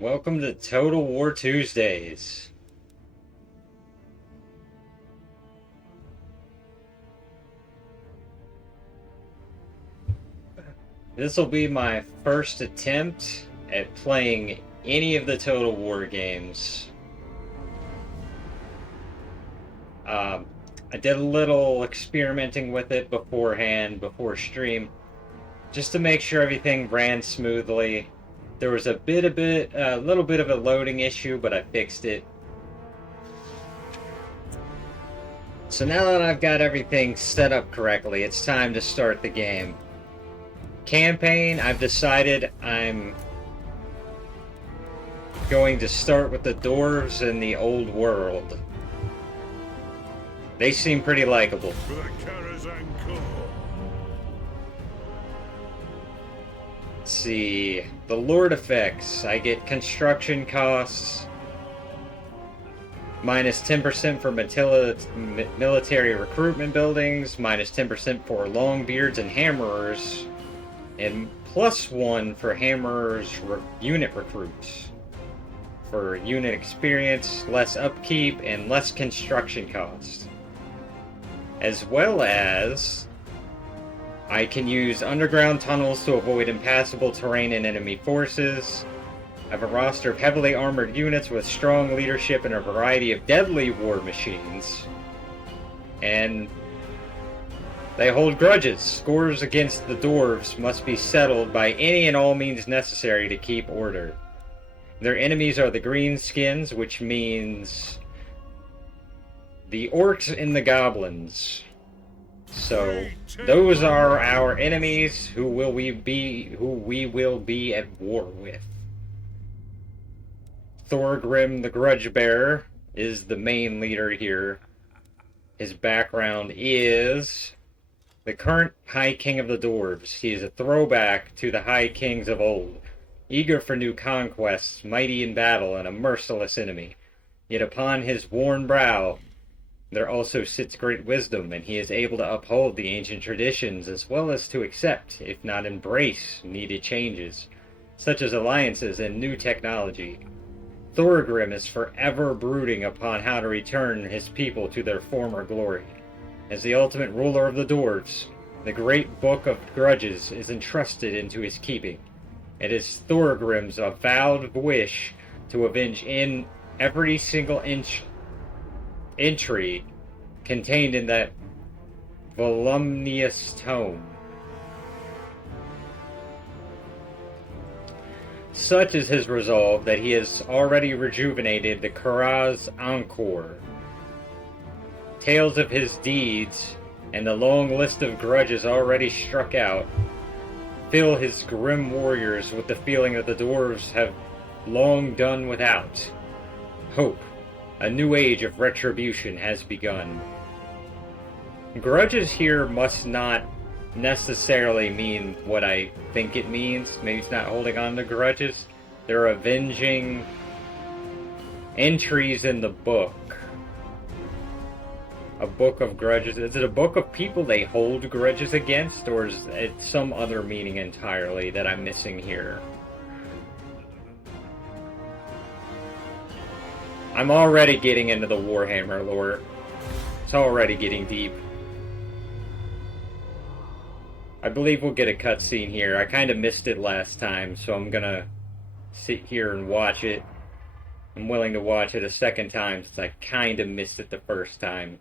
Welcome to Total War Tuesdays. This will be my first attempt at playing any of the Total War games. I did a little experimenting with it beforehand, before stream, just to make sure everything ran smoothly. There was a little bit of a loading issue, but I fixed it. So now that I've got everything set up correctly, it's time to start the game. Campaign, I've decided I'm going to start with the dwarves in the old world. They seem pretty likable. Let's see, the Lord effects. I get construction costs, minus 10% for military recruitment buildings, minus 10% for longbeards and hammerers, and +1 for hammerers unit recruits. For unit experience, less upkeep, and less construction cost. As well as, I can use underground tunnels to avoid impassable terrain and enemy forces. I have a roster of heavily armored units with strong leadership and a variety of deadly war machines. And they hold grudges. Scores against the dwarves must be settled by any and all means necessary to keep order. Their enemies are the greenskins, which means the orcs and the goblins. So those are our enemies who we will be at war with. Thorgrim the Grudgebearer is the main leader here. His background is the current High King of the Dwarves. He is a throwback to the High Kings of old, eager for new conquests, mighty in battle, and a merciless enemy. Yet upon his worn brow there also sits great wisdom, and he is able to uphold the ancient traditions as well as to accept, if not embrace, needed changes, such as alliances and new technology. Thorgrim is forever brooding upon how to return his people to their former glory. As the ultimate ruler of the dwarves, the great book of grudges is entrusted into his keeping. It is Thorgrim's avowed wish to avenge in every single entry contained in that voluminous tome. Such is his resolve that he has already rejuvenated the Kuraz Encore. Tales of his deeds and the long list of grudges already struck out fill his grim warriors with the feeling that the dwarves have long done without. Hope. A new age of retribution has begun. Grudges here must not necessarily mean what I think it means. Maybe it's not holding on to grudges. They're avenging entries in the book. A book of grudges. Is it a book of people they hold grudges against, or is it some other meaning entirely that I'm missing here? I'm already getting into the Warhammer lore. It's already getting deep. I believe we'll get a cutscene here. I kind of missed it last time, so I'm gonna sit here and watch it. I'm willing to watch it a second time since I kind of missed it the first time.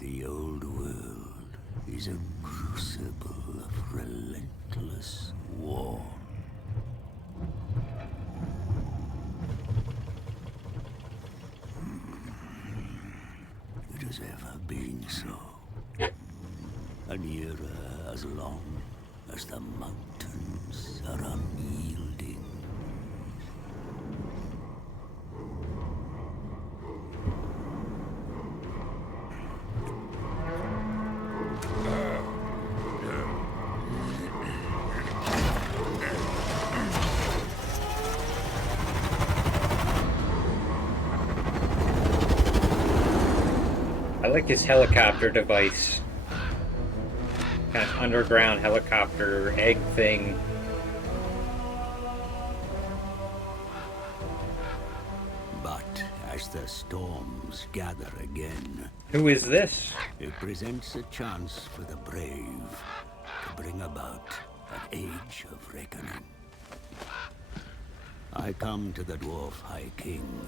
The old world is a crucible of relentless war. It has ever been so. An era as long as the mountains are unyielding. like his helicopter device. Kind of underground helicopter egg thing. But as the storms gather again, Who is this? it presents a chance for the brave to bring about an age of reckoning. I come to the Dwarf High King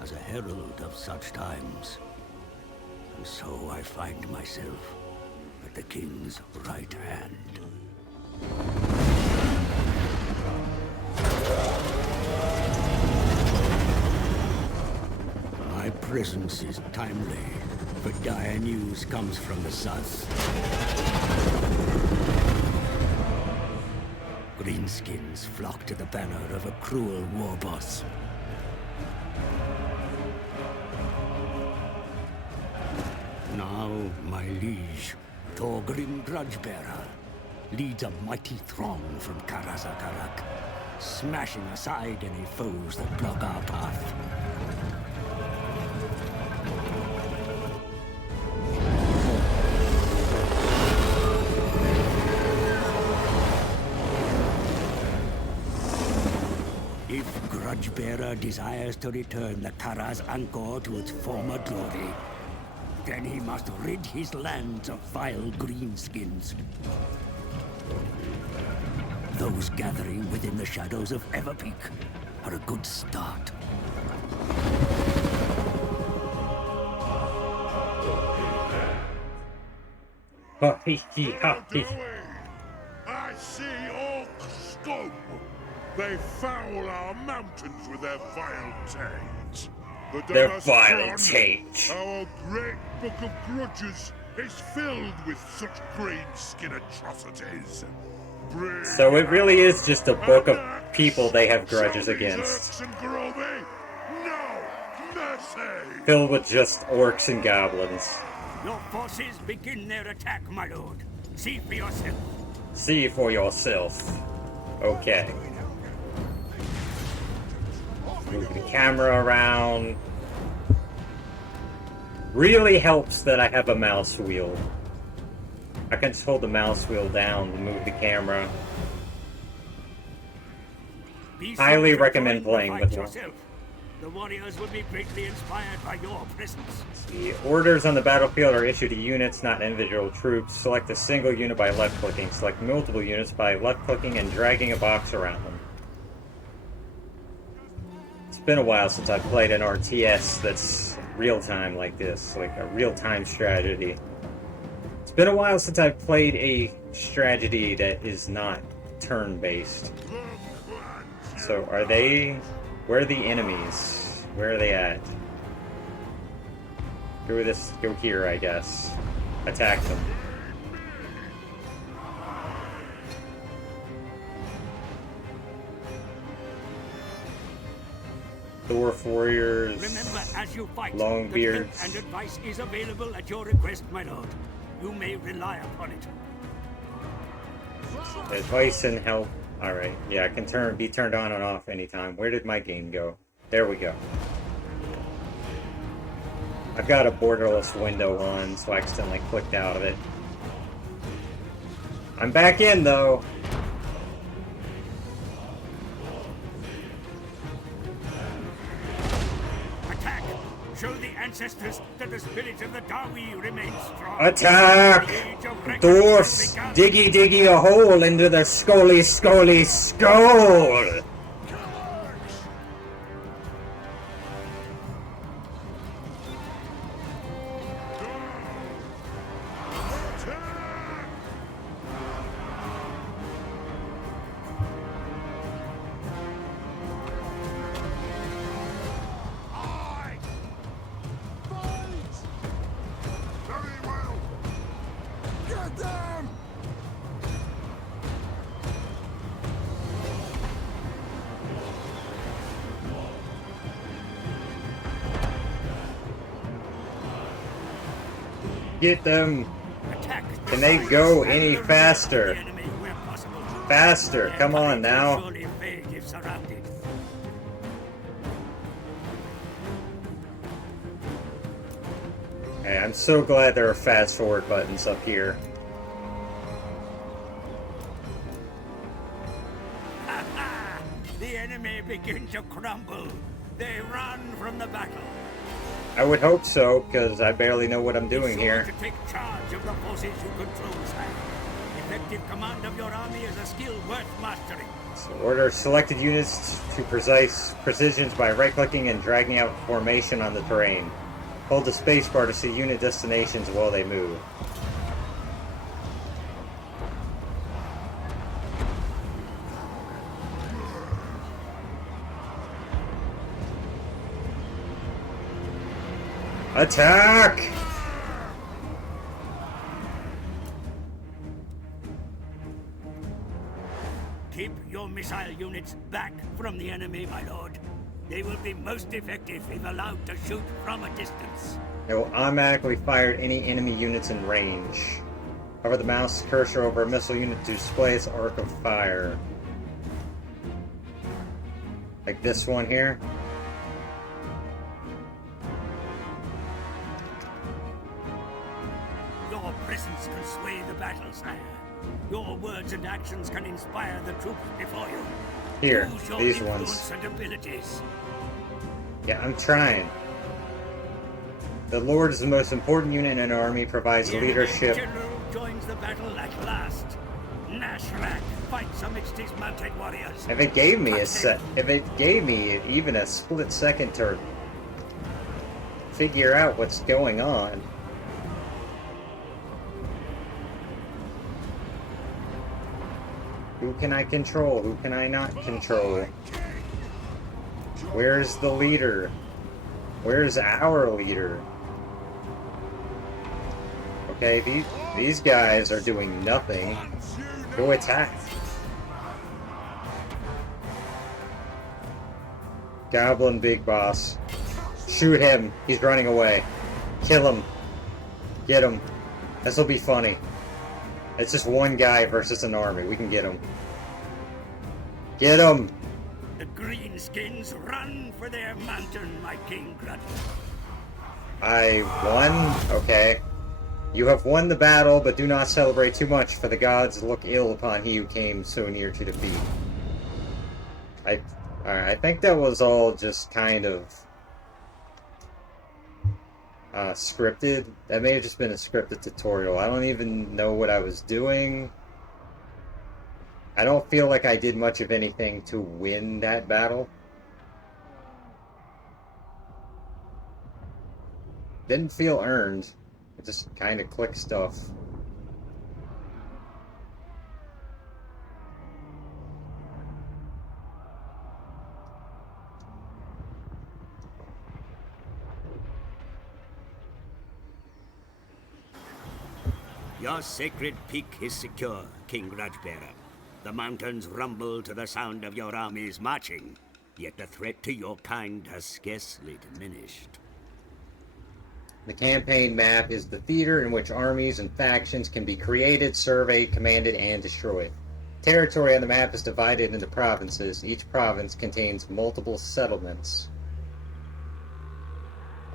as a herald of such times. And so I find myself at the King's right hand. My presence is timely, for dire news comes from the south. Greenskins flock to the banner of a cruel war boss. Now, my liege, Thorgrim Grudgebearer, leads a mighty throng from Karazakarak, smashing aside any foes that block our path. If Grudgebearer desires to return the Karaz Angkor to its former glory, then he must rid his lands of vile greenskins. Those gathering within the shadows of Everpeak are a good start. Ha hee hee ha hee. I see orc scum. They foul our mountains with their vile taint. The Their Dallas vile Front, taint. Our great book of grudges is filled with such greenskin atrocities. Bring So it really is just a book of an axe. people they have grudges Show these against. orcs and Groby no mercy. Filled with just orcs and goblins. Your forces begin their attack, my lord. See for yourself. See for yourself. Okay. Move the camera around. Really helps that I have a mouse wheel. I can just hold the mouse wheel down to move the camera. Highly recommend playing with one. yourself. The warriors will be greatly inspired by your presence. The orders on the battlefield are issued to units, not individual troops. Select a single unit by left-clicking. Select multiple units by left-clicking and dragging a box around them. It's been a while since I've played an RTS that's real-time like this, like a real-time strategy. It's been a while since I've played a strategy that is not turn-based. So are they... Where are the enemies? Where are they at? Go here, I guess. Attack them. Dwarf warriors. Remember, as you fight, Long that beards. help and advice is available at your request, my lord. You may rely upon it. Advice and help. Alright, yeah, I can be turned on and off anytime. Where did my game go? There we go. I've got a borderless window on, so I accidentally clicked out of it. I'm back in, though. Attack! Show the ancestors that the spirit of the Dawi remains strong. Attack! The age of reckoning Dwarfs! has begun. Diggy diggy a hole into the scully scully skull! Very well. Get them! Get them! Attack. Can they go any The faster? enemy where possible. Faster! Come on now! Surely fade if surrounded. Okay, I'm so glad there are fast forward buttons up here. The enemy begin to crumble. They run from the battle. I would hope so, because I barely know what I'm doing Be sure here. to take charge of the forces you control, sire. Effective command of your army is a skill worth mastering. So order selected units to precise precisions by right-clicking and dragging out formation on the terrain. Hold the spacebar to see unit destinations while they move. Attack! Keep your missile units back from the enemy, my lord. They will be most effective if allowed to shoot from a distance. It will automatically fire at any enemy units in range. Hover the mouse cursor over a missile unit to display its arc of fire. Like this one here. Your presence can sway the battle, sire. Your words and actions can inspire the troops before you. Here, Use your these influence ones. and abilities. Yeah, I'm trying. The Lord is the most important unit in an army, provides The enemy leadership. general joins the battle at last. Nashrak fights amidst his mounted warriors. If it gave me if it gave me even a split second to figure out what's going on. Who can I control? Who can I not control? Where's the leader? Where's our leader? Okay, these guys are doing nothing. Go attack. Goblin Big Boss. Shoot him. He's running away. Kill him. Get him. This'll be funny. It's just one guy versus an army. We can get him. Get him! The greenskins run for their mountain, my king Grud. I won? Okay. You have won the battle, but do not celebrate too much, for the gods look ill upon he who came so near to defeat. I think that was all just kind of scripted. That may have just been a scripted tutorial. I don't even know what I was doing. I don't feel like I did much of anything to win that battle. Didn't feel earned. I just kind of clicked stuff. Your sacred peak is secure, King Grudgebearer. The mountains rumble to the sound of your armies marching, yet the threat to your kind has scarcely diminished. The campaign map is the theater in which armies and factions can be created, surveyed, commanded, and destroyed. Territory on the map is divided into provinces. Each province contains multiple settlements.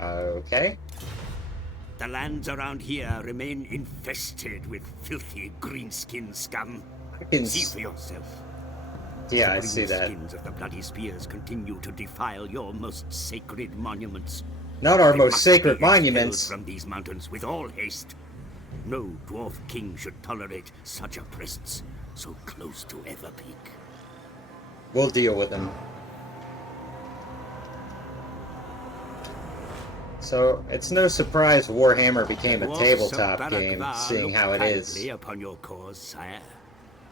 Okay. The lands around here remain infested with filthy greenskin scum. I can See for yourself. Yeah, I The see that. skins of the bloody spears continue to defile your most sacred monuments. Not our They most must sacred be expelled monuments. from these mountains with all haste. No dwarf king should tolerate such a presence so close to Everpeak. We'll deal with them. So, it's no surprise Warhammer became a Dwarfs tabletop of game, Barakvar seeing look how it kindly is. upon your cause, sire.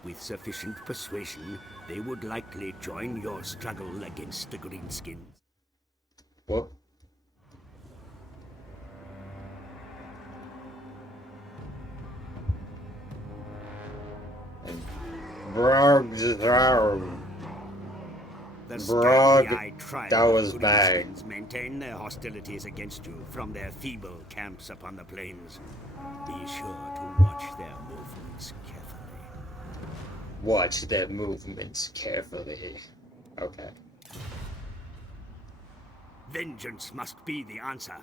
With sufficient persuasion, they would likely join your struggle against the Greenskins. Whoop. The Brog, scabby-eyed tribe that was of bad. Greenskins maintain their hostilities against you from their feeble camps upon the plains. Be sure to watch their movements carefully. Watch their movements carefully. Okay. Vengeance must be the answer.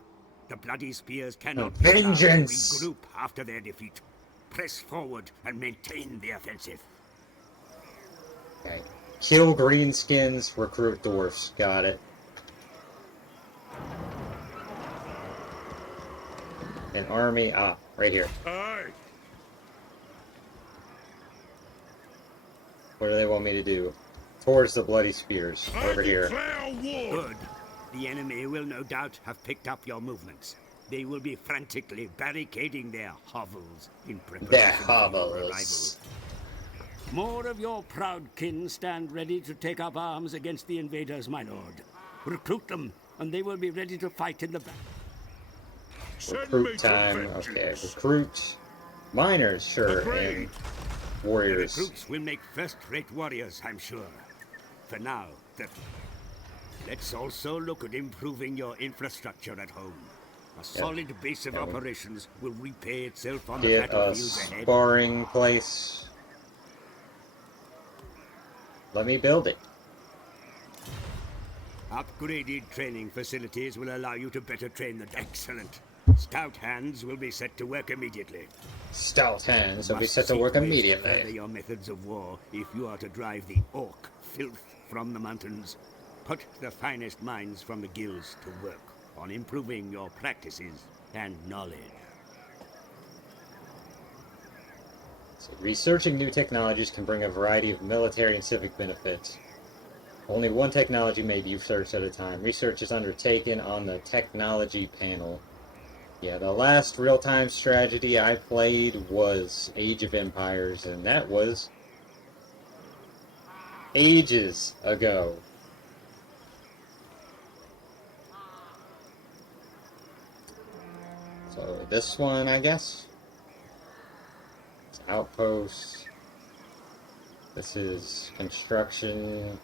The bloody spears cannot be allowed to Vengeance! regroup after their defeat. Press forward and maintain the offensive. Okay. Kill greenskins, recruit dwarfs. Got it. An army, right here. Aye. What do they want me to do? Towards the bloody spears, over here. Declare war. Good. The enemy will no doubt have picked up your movements. They will be frantically barricading their hovels in preparation for your arrival. More of your proud kin stand ready to take up arms against the invaders, my lord. Recruit them, and they will be ready to fight in the battle. Recruit time, okay. Recruit miners, sure, and The warriors. recruits will make first-rate warriors, I'm sure. For now, let's also look at improving your infrastructure at home. A solid base of operations will repay itself on the Get a battlefields ahead. sparring place. Let me build it. Upgraded training facilities will allow you to better train the... Excellent. Stout hands will be set to work immediately. Stout hands will be Must set to seek work ways to immediately. further your methods of war if you are to drive the orc filth from the mountains. Put the finest minds from the guilds to work on improving your practices and knowledge. So researching new technologies can bring a variety of military and civic benefits. Only one technology may be researched at a time. Research is undertaken on the technology panel. Yeah, the last real-time strategy I played was Age of Empires, and that was ages ago. So this one, I guess. It's outposts. This is construction.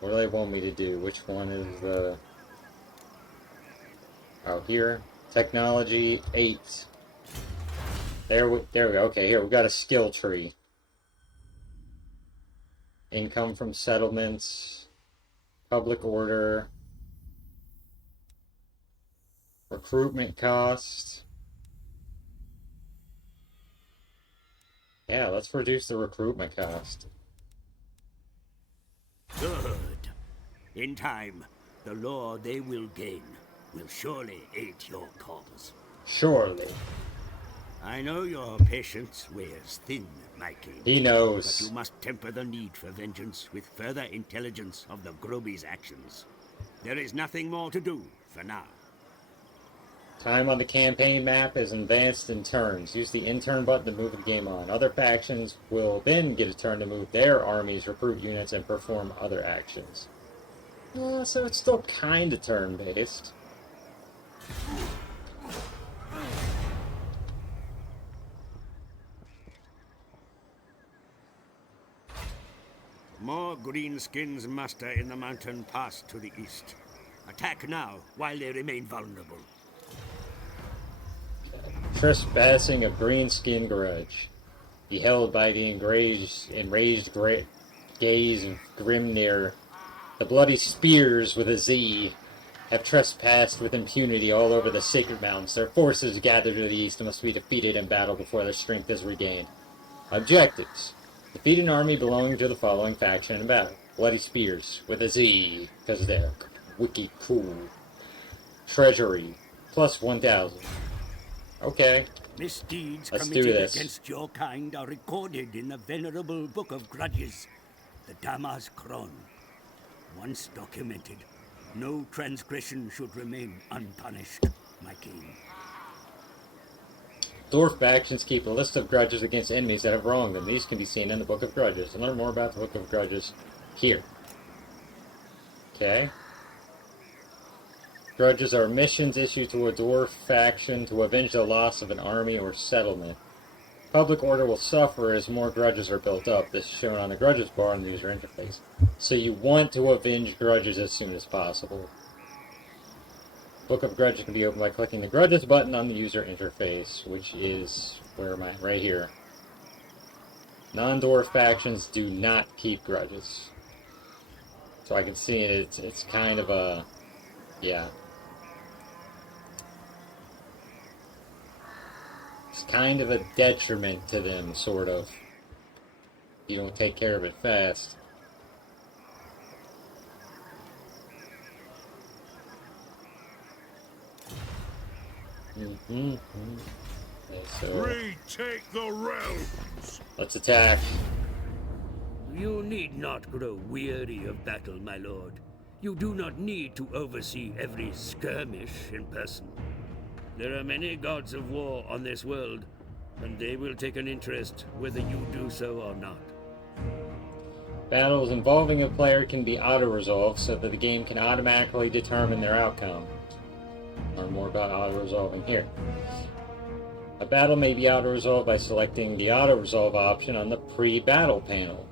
What do they want me to do? Which one is the... Oh, here. Technology 8. There we go. Okay, here, we got a skill tree. Income from settlements. Public order. Recruitment cost. Yeah, let's reduce the recruitment cost. Good. In time, the lore they will gain will surely aid your cause. Surely. I know your patience wears thin, my king. He But knows. you must temper the need for vengeance with further intelligence of the Groby's actions. There is nothing more to do for now. Time on the campaign map is advanced in turns. Use the in-turn button to move the game on. Other factions will then get a turn to move their armies, recruit units, and perform other actions. So it's still kind of turn-based. More greenskins muster in the mountain pass to the east. Attack now, while they remain vulnerable. Trespassing of Greenskin Grudge. Beheld by the enraged gaze of Grimnir, the bloody spears with a Z have trespassed with impunity all over the Sacred Mountains. Their forces gathered to the east and must be defeated in battle before their strength is regained. Objectives. Defeat an army belonging to the following faction in battle. Bloody Spears, with a Z, because they're wiki cool. Treasury, plus 1,000. Okay. Misdeeds Let's do committed this. against your kind are recorded in the venerable Book of Grudges, the Damas Kron. Once documented, no transgression should remain unpunished, my king. Dwarf factions keep a list of grudges against enemies that have wronged them. These can be seen in the Book of Grudges. And learn more about the Book of Grudges here. Okay. Grudges are missions issued to a dwarf faction to avenge the loss of an army or settlement. Public order will suffer as more grudges are built up. This is shown on the grudges bar in the user interface. So you want to avenge grudges as soon as possible. Book of Grudges can be opened by clicking the Grudges button on the user interface, which is, where am I? Right here. Non-dwarf factions do not keep grudges. So I can see it's kind of a, yeah. kind of a detriment to them, sort of. You don't take care of it fast. Okay, so Retake the realms! let's attack. You need not grow weary of battle, my lord. You do not need to oversee every skirmish in person. There are many gods of war on this world, and they will take an interest whether you do so or not. Battles involving a player can be auto-resolved so that the game can automatically determine their outcome. Learn more about auto-resolving here. A battle may be auto-resolved by selecting the auto-resolve option on the pre-battle panel.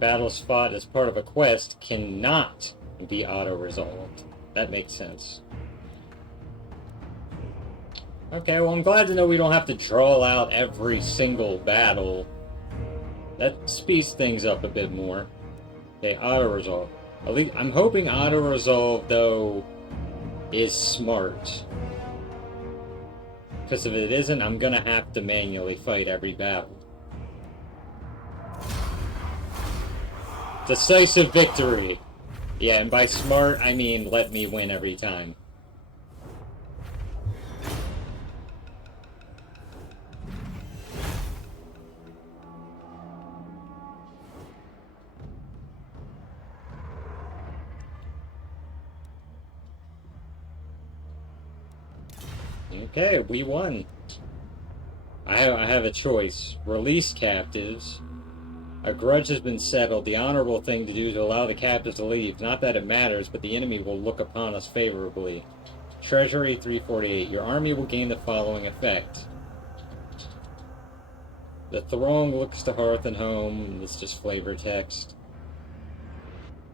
Battles fought as part of a quest cannot be auto-resolved. That makes sense. Okay, well, I'm glad to know we don't have to draw out every single battle. That speeds things up a bit more. Okay, auto-resolve. At least, I'm hoping auto-resolve, though, is smart. Because if it isn't, I'm gonna have to manually fight every battle. Decisive victory! Yeah, and by smart, I mean let me win every time. Okay, we won. I have a choice. Release captives. Our grudge has been settled. The honorable thing to do is to allow the captives to leave. Not that it matters, but the enemy will look upon us favorably. Treasury 348. Your army will gain the following effect. The throng looks to hearth and home. It's just flavor text.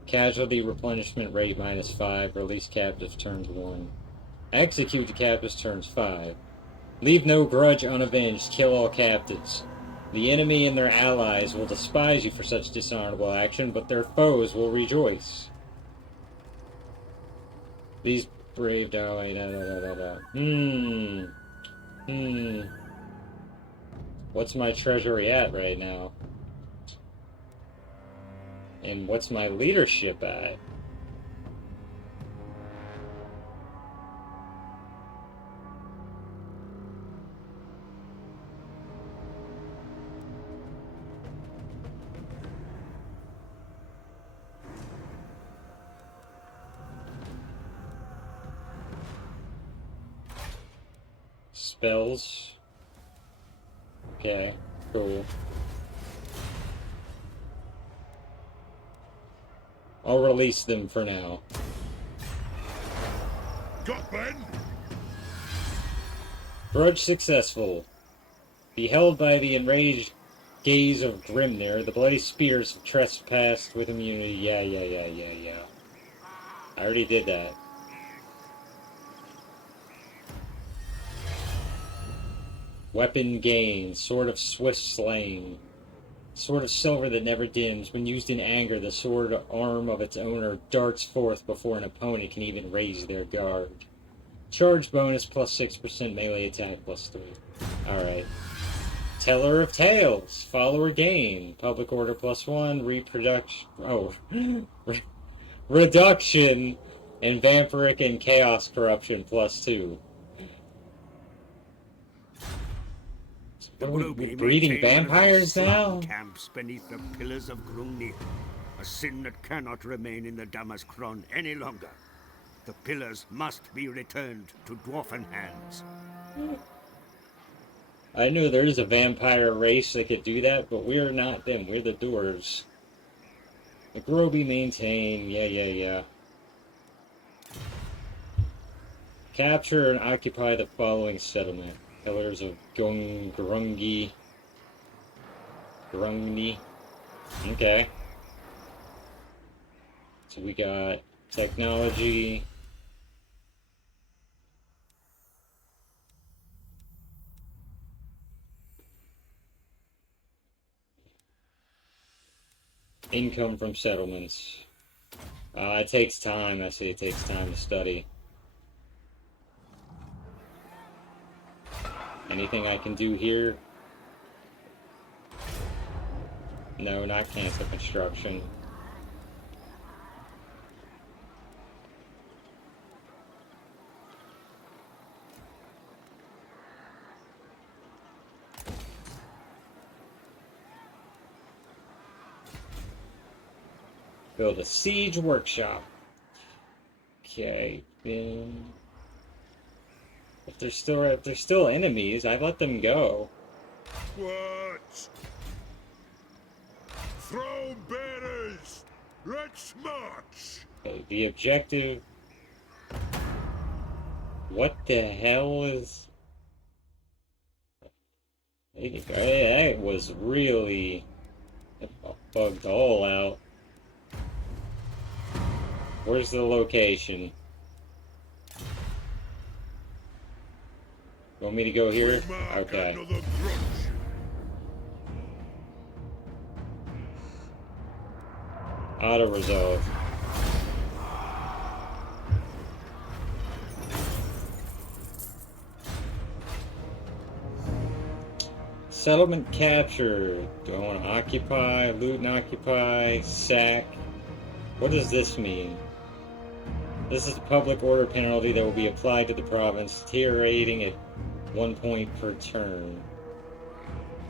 Casualty replenishment rate -5. Release captives turns 1. Execute the captives turns 5. Leave no grudge unavenged. Kill all captives. The enemy and their allies will despise you for such dishonorable action, but their foes will rejoice. These brave What's my treasury at right now? And what's my leadership at? Spells. Okay, cool. I'll release them for now. Got Ben? Grudge successful. Beheld by the enraged gaze of Grimnir, the bloody spears have trespassed with immunity. Yeah. I already did that. Weapon gain. Sword of swift slaying. Sword of silver that never dims. When used in anger, the sword arm of its owner darts forth before an opponent can even raise their guard. Charge bonus +6%, melee attack +3. Alright. Teller of Tales. Follower gain. Public order +1. Reproduction. Oh. Reduction. And vampiric and chaos corruption +2. Breeding vampires now? Camps beneath the pillars of Grungni. A sin that cannot remain in the Damaskron any longer. The pillars must be returned to dwarfen hands. I knew there is a vampire race that could do that, but we're not them. We're the dwarves. The Groby maintain. Yeah. Capture and occupy the following settlement. Pillars of Grungni. Okay. So we got technology. Income from settlements. It takes time. I say it takes time to study. Anything I can do here? No, not cancel construction. Build a siege workshop. Okay, then if there's still enemies, I let them go. What? Throw bearers! Let's march! Okay, the objective. What the hell is? That was really bugged all out. Where's the location? You want me to go here? We mark Okay. another grudge. Auto resolve. Settlement capture. Do I want to occupy, loot and occupy, sack? What does this mean? This is a public order penalty that will be applied to the province, tier rating at 1 point per turn.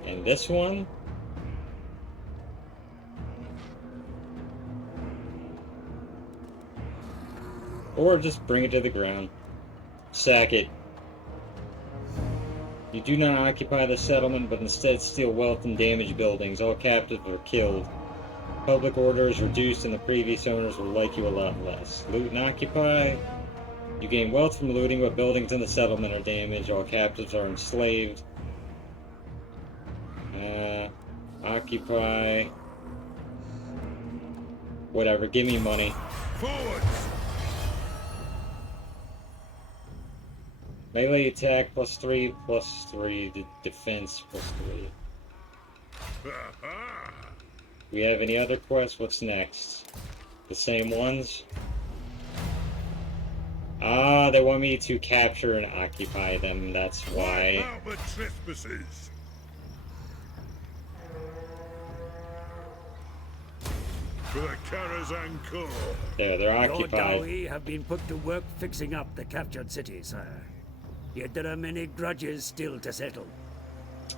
And this one? Or just bring it to the ground. Sack it. You do not occupy the settlement, but instead steal wealth and damage buildings. All captives are killed. Public order is reduced and the previous owners will like you a lot less. Loot and occupy. You gain wealth from looting, but buildings in the settlement are damaged. All captives are enslaved. Occupy. Whatever, give me money. Forward! Melee attack +3, +3. Defense +3. We have any other quests? What's next? The same ones? Ah, they want me to capture and occupy them, that's why. Wipe out the trespassers! For the Karazhan Corps! There, they're Your occupied. Dawi have been put to work fixing up the captured city, sire. Yet there are many grudges still to settle.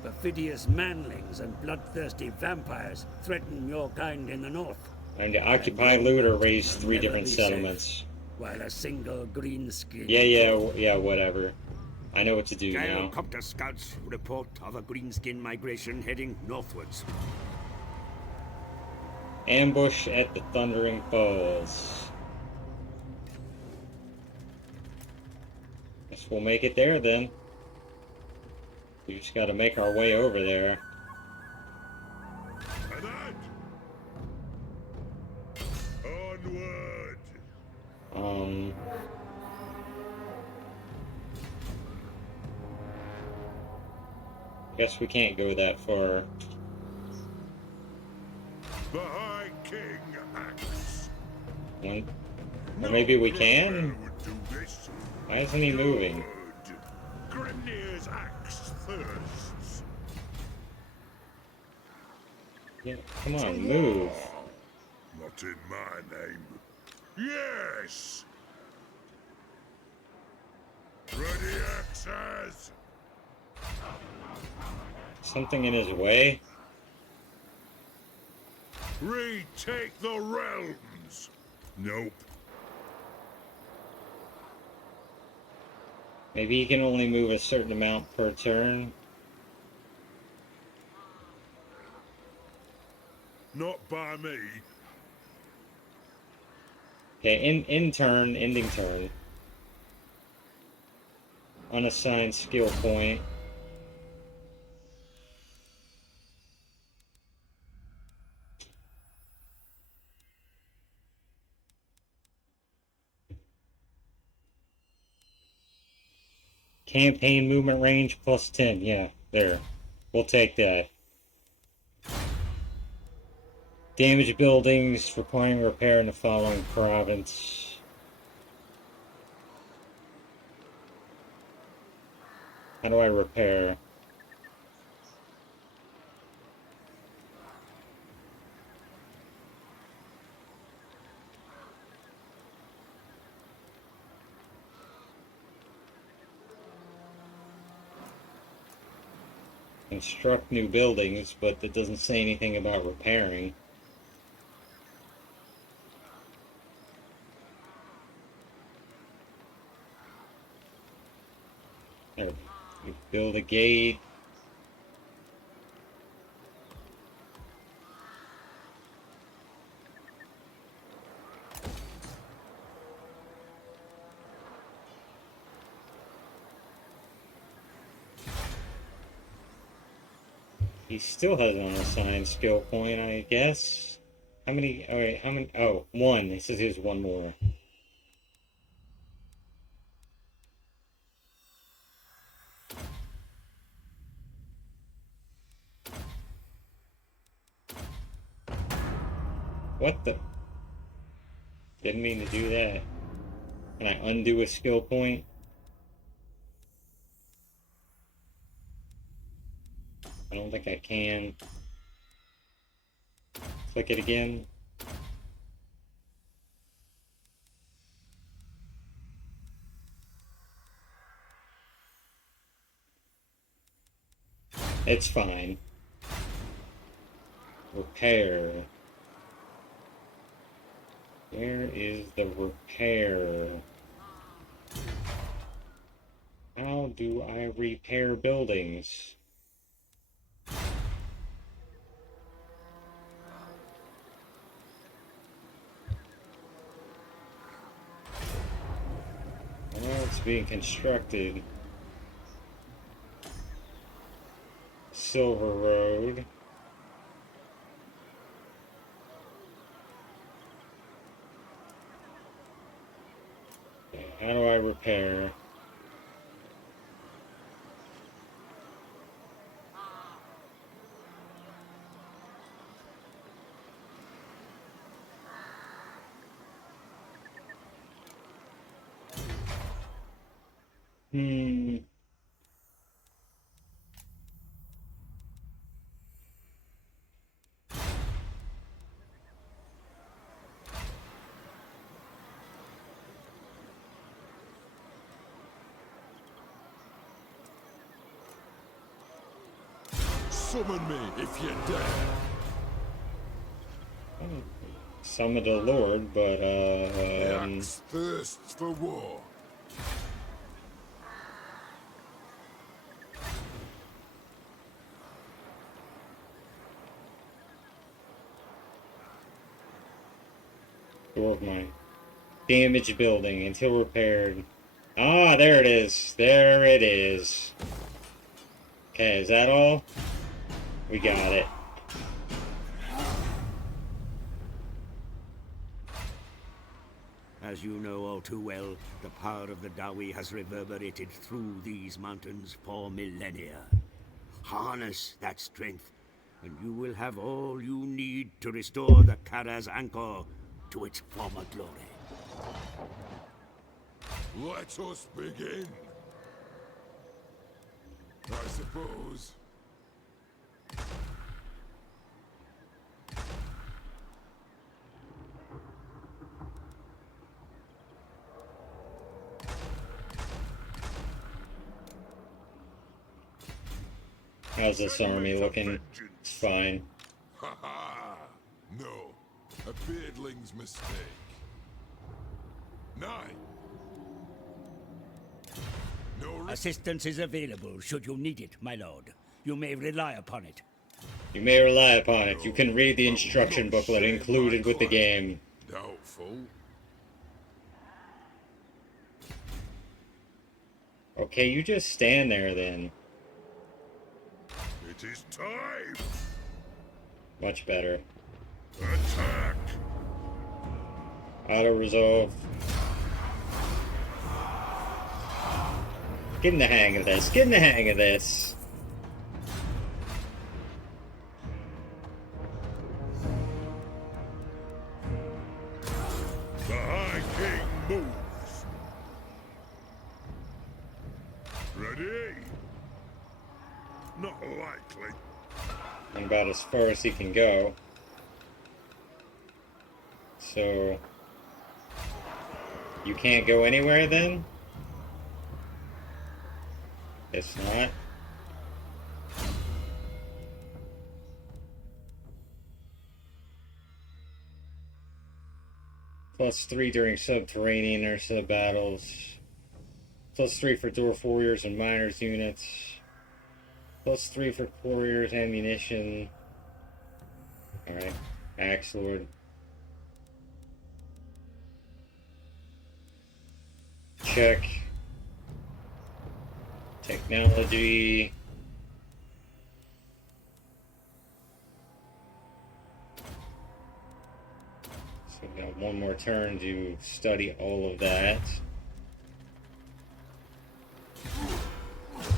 Perfidious manlings and bloodthirsty vampires threaten your kind in the north. And to occupy, loot, or raise 3 Never different be settlements. safe, while a single green skin. Yeah, whatever. I know what to do now. Gyrocopter scouts report of a greenskin migration heading northwards. Ambush at the Thundering Falls. Guess we'll make it there then. We just gotta make our way over there. Ahead! Onward! Guess we can't go that far. The High King acts. Or maybe we No can? Grudgebearer would do this. Why isn't he moving? Good. Grimnir's axe thirsts. Yeah, come on, move. Not in my name. Yes! Ready axes! Something in his way? Retake the realms! Nope. Maybe he can only move a certain amount per turn. Not by me. Okay, in turn, ending turn. Unassigned skill point. Campaign movement range +10. Yeah, there. We'll take that. Damaged buildings requiring repair in the following province. How do I repair? Construct new buildings, but it doesn't say anything about repairing. There, you build a gate. He still has an unassigned skill point, I guess. How many? Alright, how many? Oh, one. It says here's one more. What the? Didn't mean to do that. Can I undo a skill point? I don't think I can. Click it again. It's fine. Repair. Where is the repair? How do I repair buildings? Well, it's being constructed. Silver Road. Okay, how do I repair? Hmm. Summon me if you dare. Summon the Lord, but The axe thirsts for war. door of my damaged building until repaired. Ah, there it is. There it is. Okay, is that all? We got it. As you know all too well, the power of the Dawi has reverberated through these mountains for millennia. Harness that strength, and you will have all you need to restore the Kara's anchor to its former glory. Let us begin. I suppose. How's this army looking? It's fine. Ha ha! No, a beardling's mistake. Nine. No risk. Assistance is available should you need it, my lord. You may rely upon it. You may rely upon it. You can read the instruction booklet included with the game. Doubtful. Okay, you just stand there then. It is time. Much better. Attack. Auto resolve. Get in the hang of this. Get in the hang of this. The High King moves. Ready? Not likely. And about as far as he can go. So... you can't go anywhere then? Guess not. +3 during subterranean or sub battles. +3 for dwarf warriors and miners units. +3 for warriors ammunition. Alright. Axe Lord. Check. Technology. So we got one more turn to study all of that.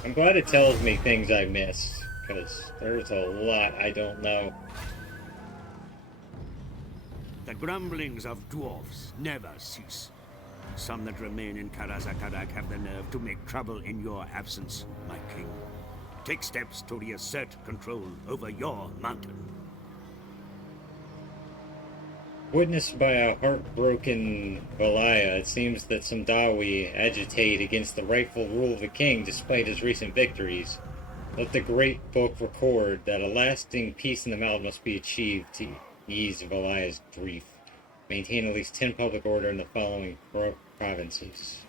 I'm glad it tells me things I missed, because there's a lot I don't know. The grumblings of dwarfs never cease. Some that remain in Karazakarak have the nerve to make trouble in your absence, my king. Take steps to reassert control over your mountain. Witnessed by a heartbroken Valaya, it seems that some Dawi agitate against the rightful rule of the king despite his recent victories. Let the great book record that a lasting peace in the mountain must be achieved to ease Valaya's grief. Maintain at least 10 public order in the following provinces.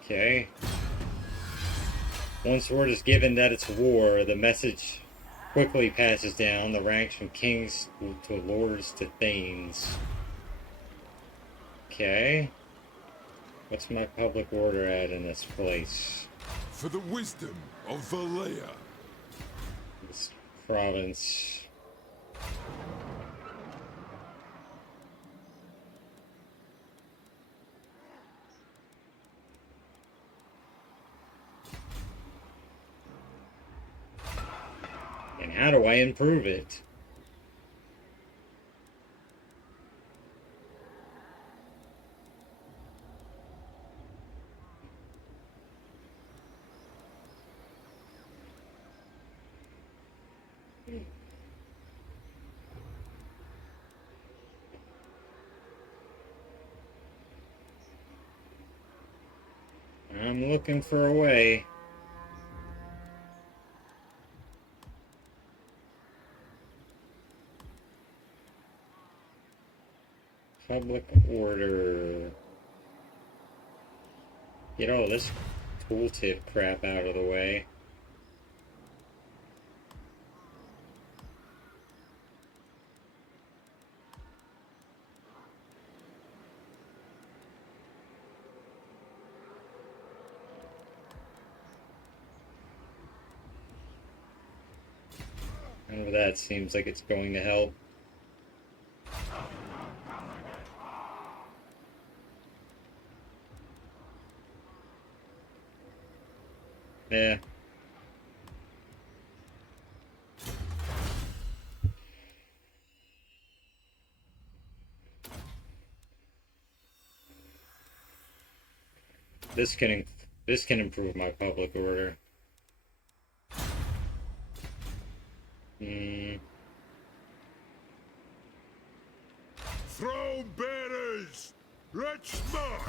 Okay. Once word is given that it's war, the message quickly passes down the ranks from kings to lords to thanes. Okay. What's my public order at in this place? For the wisdom of Valaya. This province. And how do I improve it? I'm looking for a way. Public order. Get all this tooltip crap out of the way. None of that seems like it's going to help. Yeah. This can improve my public order. Throne bearers, let's march!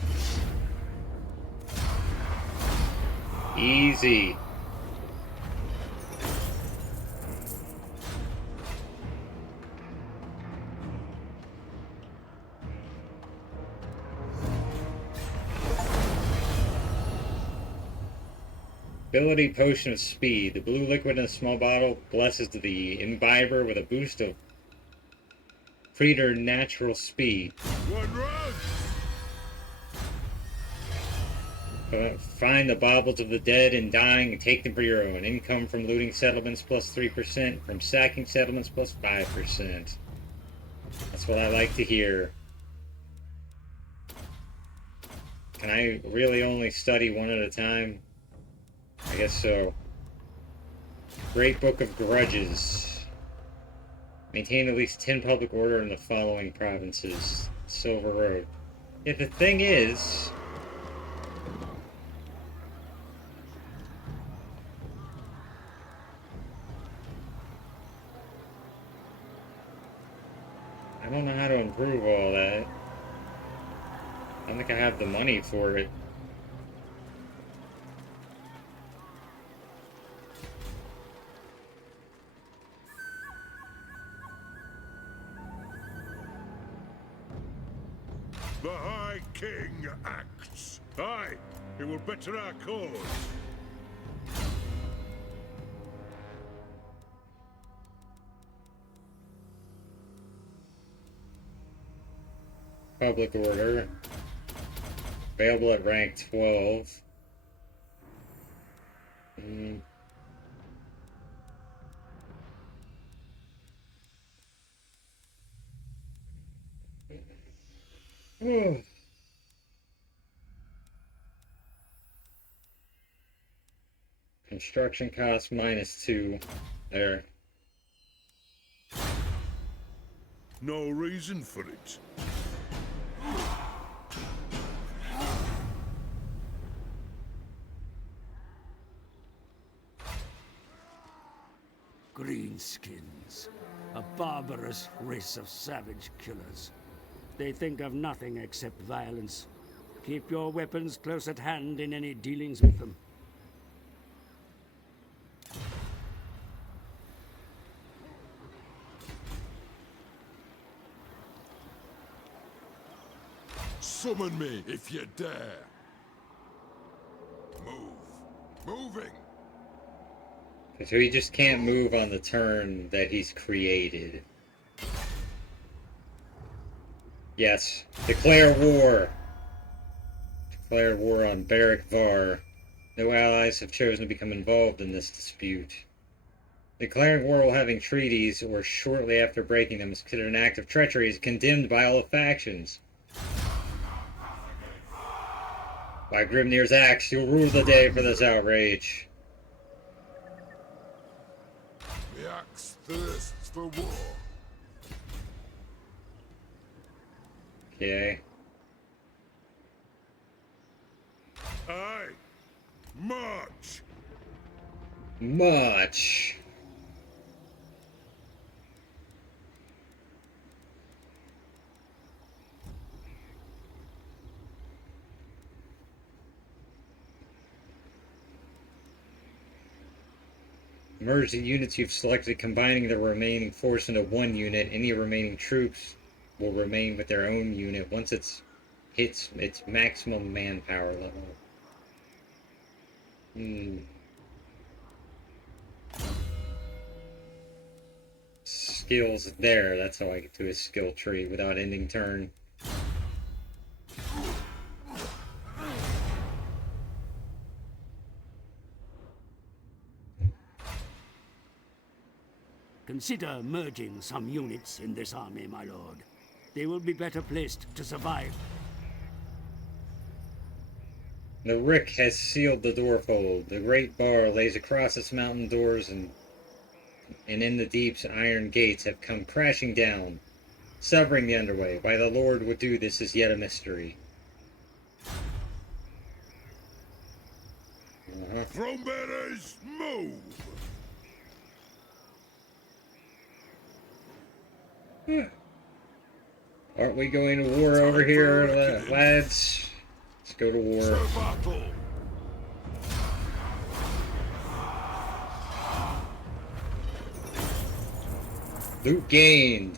Easy. Ability Potion of Speed. The blue liquid in a small bottle blesses the imbiber with a boost of preternatural speed. One run! Find the baubles of the dead and dying and take them for your own. Income from looting settlements +3%. From sacking settlements +5%. That's what I like to hear. Can I really only study one at a time? I guess so. Great Book of Grudges. Maintain at least 10 public order in the following provinces. Silver Road. Yeah, the thing is... don't know how to improve all that. I don't think I have the money for it. The High King acts. Aye, it will better our cause. Public order. Available at rank 12. Construction cost -2. There. No reason for it. Greenskins. A barbarous race of savage killers. They think of nothing except violence. Keep your weapons close at hand in any dealings with them. Summon me if you dare. Move. Moving. So he just can't move on the turn that he's created. Yes. Declare war. Declare war on Barrack Var. No allies have chosen to become involved in this dispute. Declaring war while having treaties, or shortly after breaking them, is considered an act of treachery, is condemned by all factions. By Grimnir's axe, you'll rule the day for this outrage. The axe thirsts for war. Okay. Aye. March. Much. Merge the units you've selected, combining the remaining force into one unit. Any remaining troops will remain with their own unit once it hits its maximum manpower level. Skills there. That's how I get to a skill tree without ending turn. Consider merging some units in this army, my lord. They will be better placed to survive. The Rick has sealed the doorfold. The great bar lays across its mountain doors, and in the deeps iron gates have come crashing down, severing the underway. Why the Lord would do this is yet a mystery. Throne bearers, move! Aren't we going to war over here, lads? Let's go to war. To battle! Loot gained.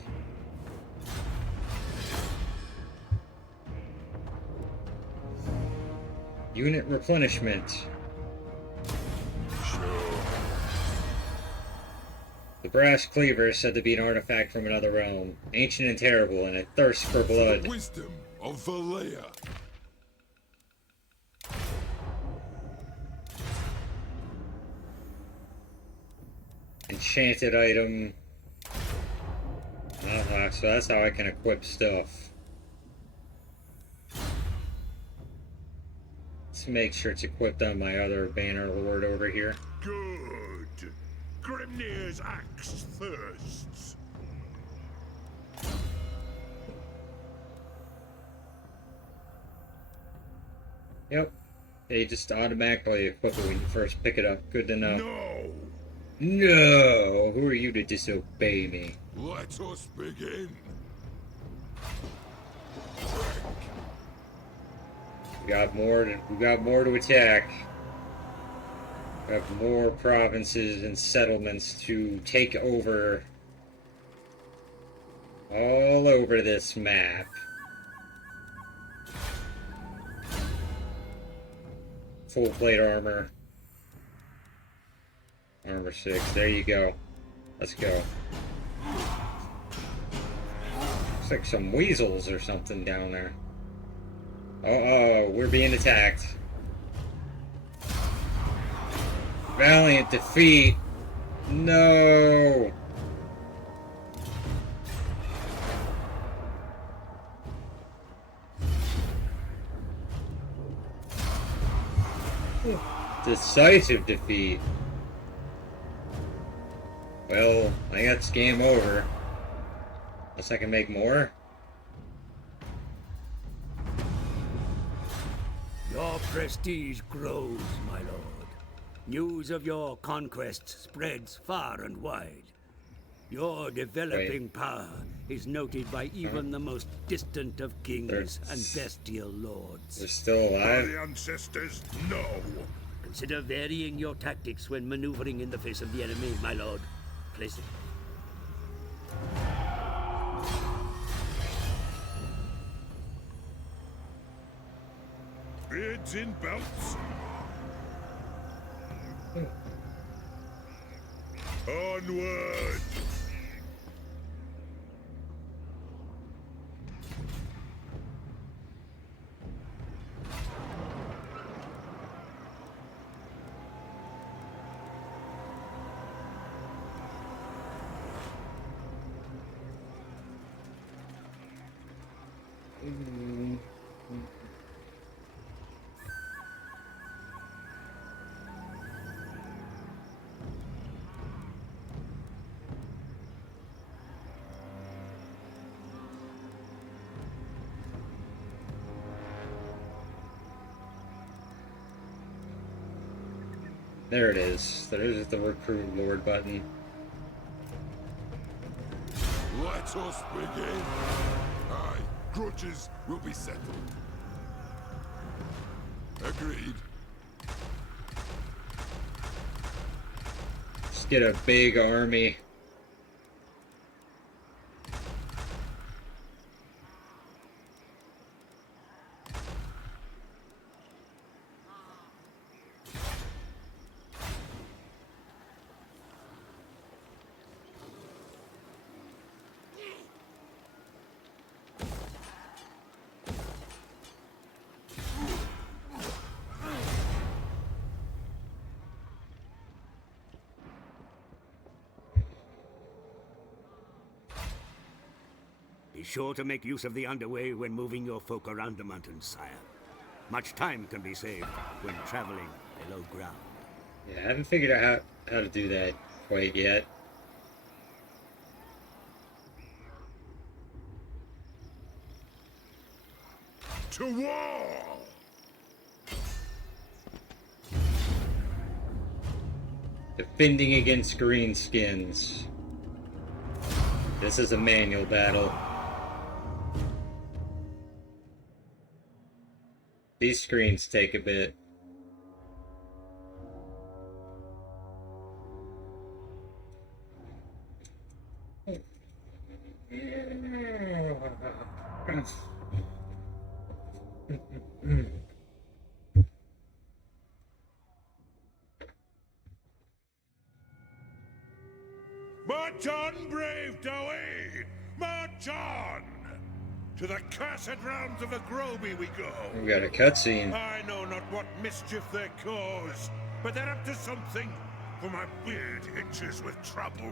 Unit replenishment. The brass cleaver is said to be an artifact from another realm, ancient and terrible, and a thirst for blood. The wisdom of Valea. Enchanted item. So that's how I can equip stuff. Let's make sure it's equipped on my other banner lord over here. Good. Grimnir's axe thirsts. Yep. They just automatically equip it when you first pick it up. Good to know. No! No! Who are you to disobey me? Let us begin. We got more to attack. We have more provinces and settlements to take over. All over this map. Full plate armor. Armor 6. There you go. Let's go. Looks like some weasels or something down there. Uh-oh, we're being attacked. Valiant defeat. No. Decisive defeat. Well, I guess game over. Unless I can make more. Your prestige grows, my lord. News of your conquests spreads far and wide. Your developing power is noted by even the most distant of kings and bestial lords. We're still alive? The ancestors, no. Consider varying your tactics when maneuvering in the face of the enemy, my lord. Place it. Beards in belts. Onward! There it is. There's the recruit lord button. Let us begin. Aye, grudges will be settled. Agreed. Let's get a big army. Be sure to make use of the underway when moving your folk around the mountains, sire. Much time can be saved when traveling below ground. Yeah, I haven't figured out how to do that quite yet. To war! Defending against greenskins. This is a manual battle. These screens take a bit. March on, brave Dowie! March on! To the cursed realms of the Groby we go! We got a cutscene. I know not what mischief they cause, but they're up to something, for my beard itches with trouble.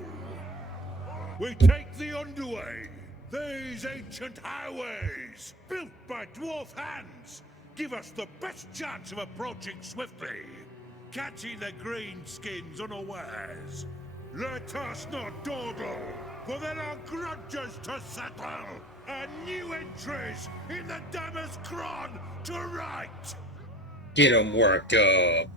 We take the underway. These ancient highways, built by dwarf hands, give us the best chance of approaching swiftly, catching the greenskins unawares. Let us not dawdle, for there are grudges to settle, and new entries in the Dammer's Cron to right! Get 'em worked up.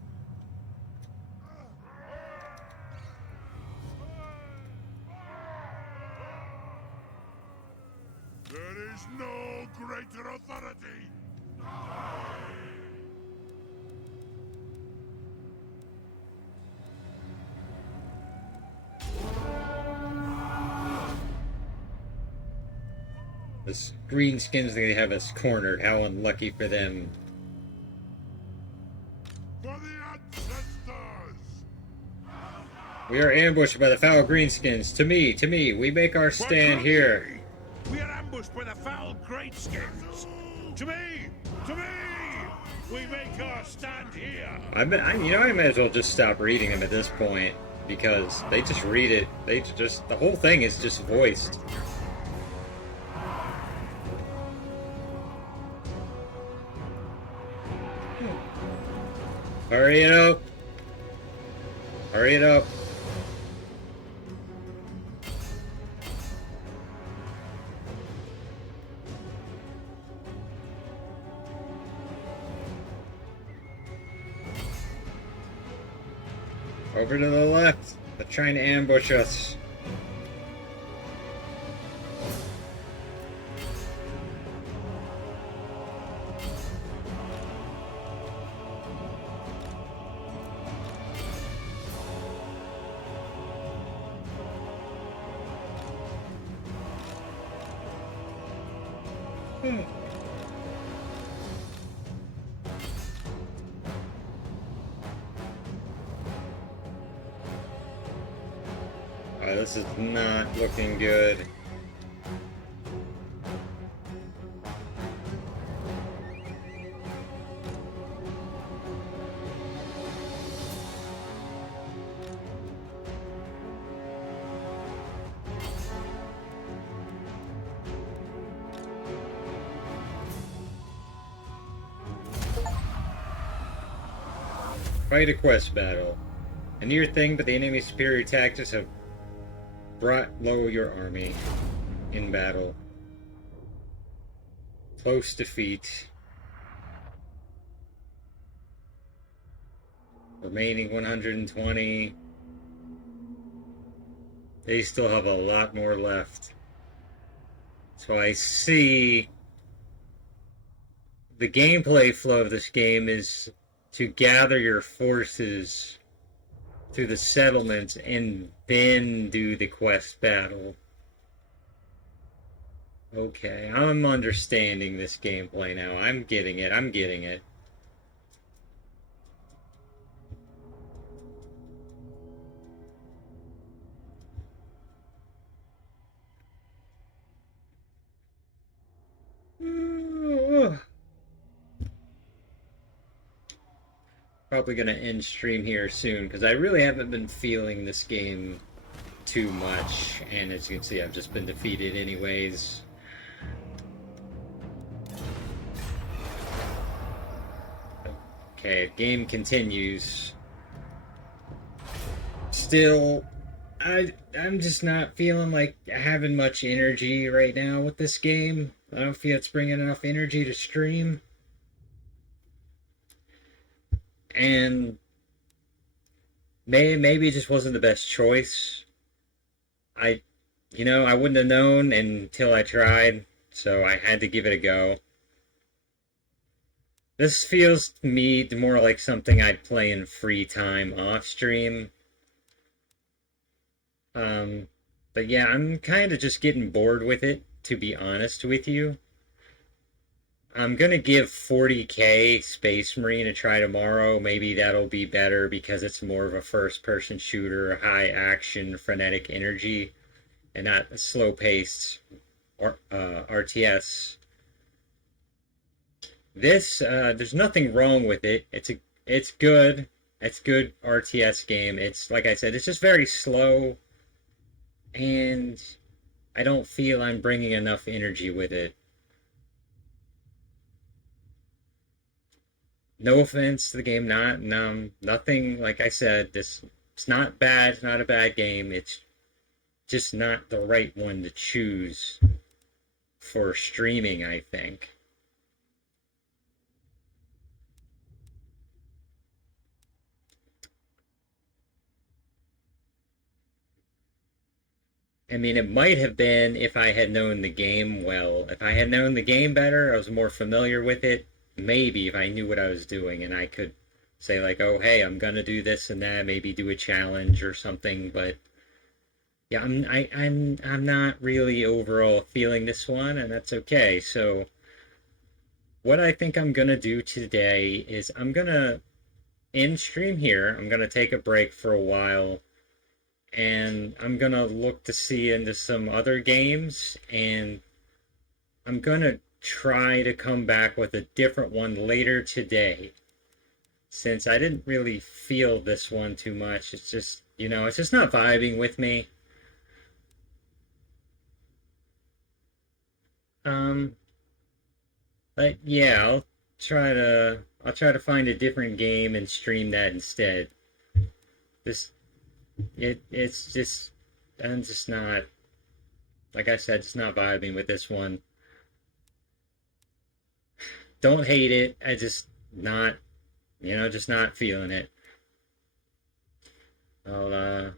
There is no greater authority. The greenskins, they have us cornered. How unlucky for them. For the ancestors! We are ambushed by the foul greenskins. To me, we make our stand here. We are ambushed by the foul greatskins. To me! To me! We make our stand here. I might as well just stop reading them at this point because they just read it. The whole thing is just voiced. Hurry it up! Hurry it up! Over to the left. They're trying to ambush us. This is not looking good. Fight a quest battle. A near thing, but the enemy's superior tactics have brought low your army in battle. Close defeat. Remaining 120. They still have a lot more left. So I see the gameplay flow of this game is to gather your forces through the settlements and then do the quest battle. Okay, I'm understanding this gameplay now. I'm getting it. I'm getting it. Probably gonna end stream here soon because I really haven't been feeling this game too much, and as you can see, I've just been defeated anyways. Okay, game continues. Still, I'm just not feeling like having much energy right now with this game. I don't feel it's bringing enough energy to stream. And maybe it just wasn't the best choice. I wouldn't have known until I tried, so I had to give it a go. This feels to me more like something I'd play in free time off stream. But yeah, I'm kind of just getting bored with it, to be honest with you. I'm gonna give 40k Space Marine a try tomorrow. Maybe that'll be better because it's more of a first-person shooter, high action, frenetic energy, and not a slow-paced RTS. This, there's nothing wrong with it. It's good. It's good RTS game. It's, like I said, it's just very slow, and I don't feel I'm bringing enough energy with it. No offense to the game, nothing, like I said, it's not bad, it's not a bad game, it's just not the right one to choose for streaming, I think. I mean, it might have been if I had known the game well. If I had known the game better, I was more familiar with it, maybe if I knew what I was doing and I could say like, oh hey, I'm gonna do this and that, maybe do a challenge or something, but Yeah, I'm not really overall feeling this one, and that's okay. So what I think I'm gonna do today is I'm gonna end stream here. I'm gonna take a break for a while, and I'm gonna look to see into some other games, and I'm gonna try to come back with a different one later today. Since I didn't really feel this one too much, it's just, it's just not vibing with me. Um, but yeah, I'll try to find a different game and stream that instead. This it's just I'm just not, like I said, just not vibing with this one. Don't hate it. I just not, just not feeling it. I'll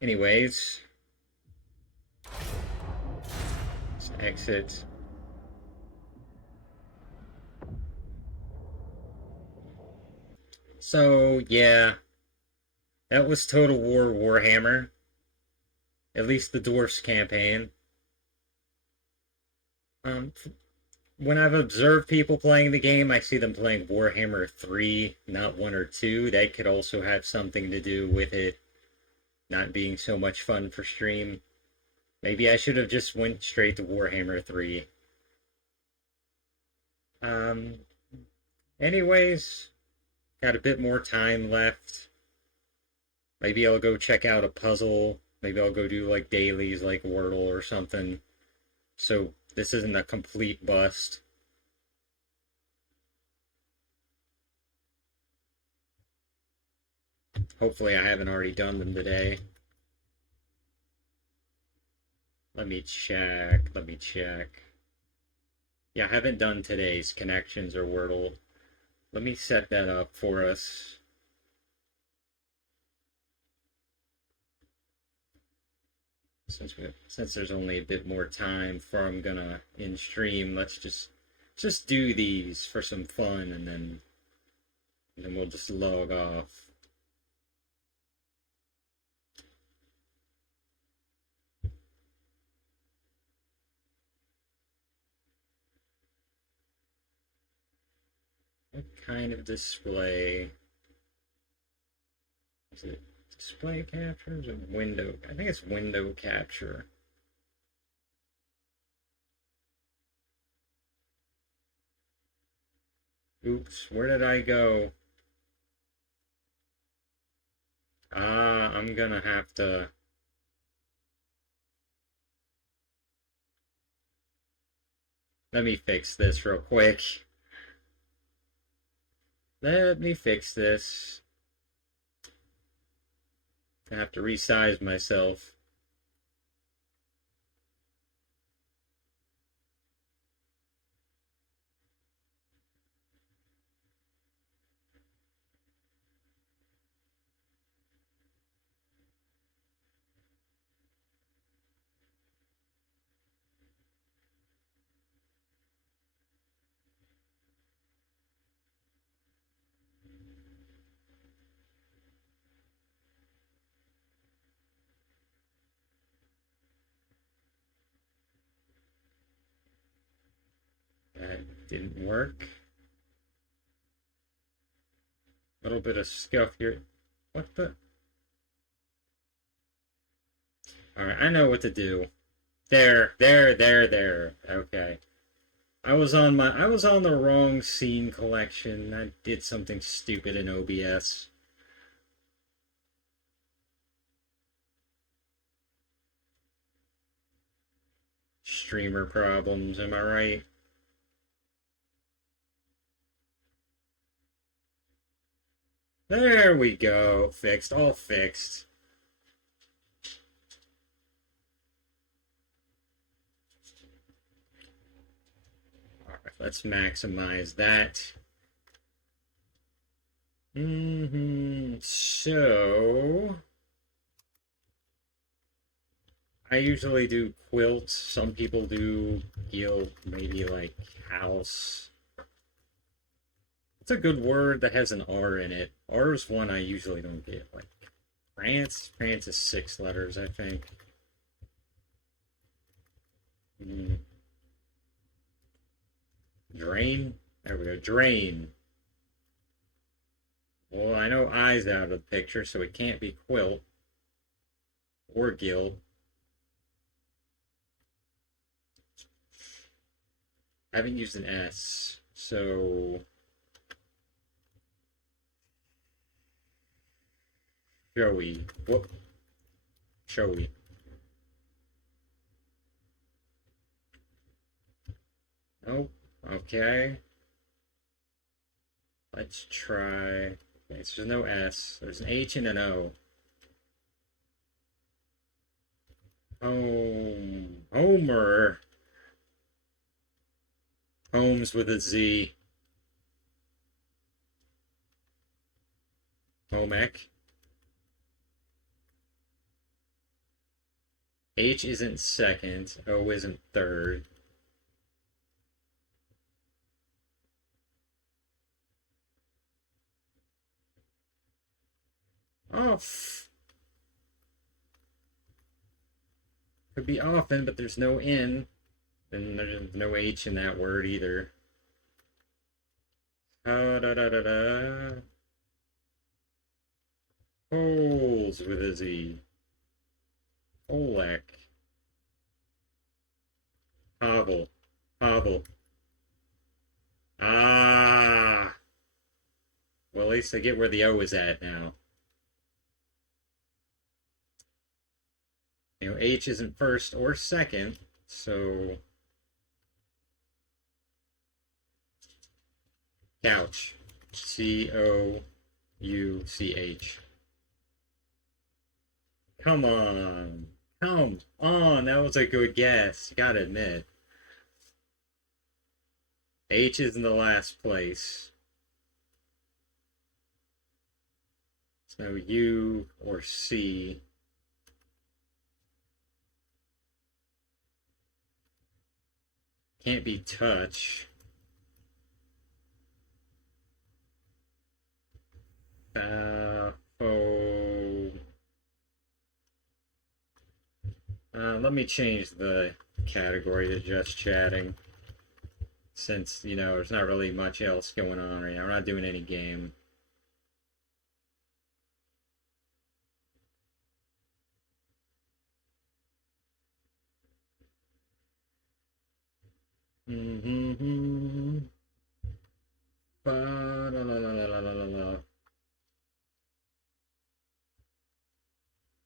anyways, let's exit. So yeah, that was Total War Warhammer. At least the Dwarfs campaign. Um, when I've observed people playing the game, I see them playing Warhammer 3, not 1 or 2. That could also have something to do with it not being so much fun for stream. Maybe I should have just went straight to Warhammer 3. Um, anyways, got a bit more time left. Maybe I'll go check out a puzzle. Maybe I'll go do like dailies like Wordle or something. So this isn't a complete bust. Hopefully I haven't already done them today. Let me check. Let me check. Yeah, I haven't done today's connections or Wordle. Let me set that up for us. Since there's only a bit more time before I'm gonna in stream, let's just do these for some fun, and then we'll just log off. What kind of display is it? Display captures or window? I think it's window capture. Oops, where did I go? I'm gonna have to. Let me fix this real quick. Let me fix this. I have to resize myself. That didn't work. A little bit of scuff here. What the? Alright, I know what to do. There. Okay. I was on the wrong scene collection. I did something stupid in OBS. Streamer problems, am I right? There we go. Fixed. All fixed. Alright, let's maximize that. So I usually do quilt. Some people do guild, maybe like house. It's a good word that has an R in it. R is one I usually don't get. Like France? France is 6 letters, I think. Drain? There we go. Drain. Well, I know I's out of the picture, so it can't be quilt. Or guild. I haven't used an S, so... Showy. Whoop. Showy. Nope. Okay. Let's try... Okay, so there's no S. There's an H and an O. Homer. Holmes with a Z. Homek. H isn't second. O isn't third. Off. Could be often, but there's no N. And there's no H in that word either. Da da da da. Holes with a Z. Olek. Hovel. Hovel. Ah. Well, at least I get where the O is at now. You know, H isn't first or second, so... Couch. C-O-U-C-H. Come on. Come on. That was a good guess. You gotta admit. H is in the last place. So U or C. Can't be touch. Let me change the category to just chatting. Since, you know, there's not really much else going on right now. We're not doing any game. Ba la la la la la la la.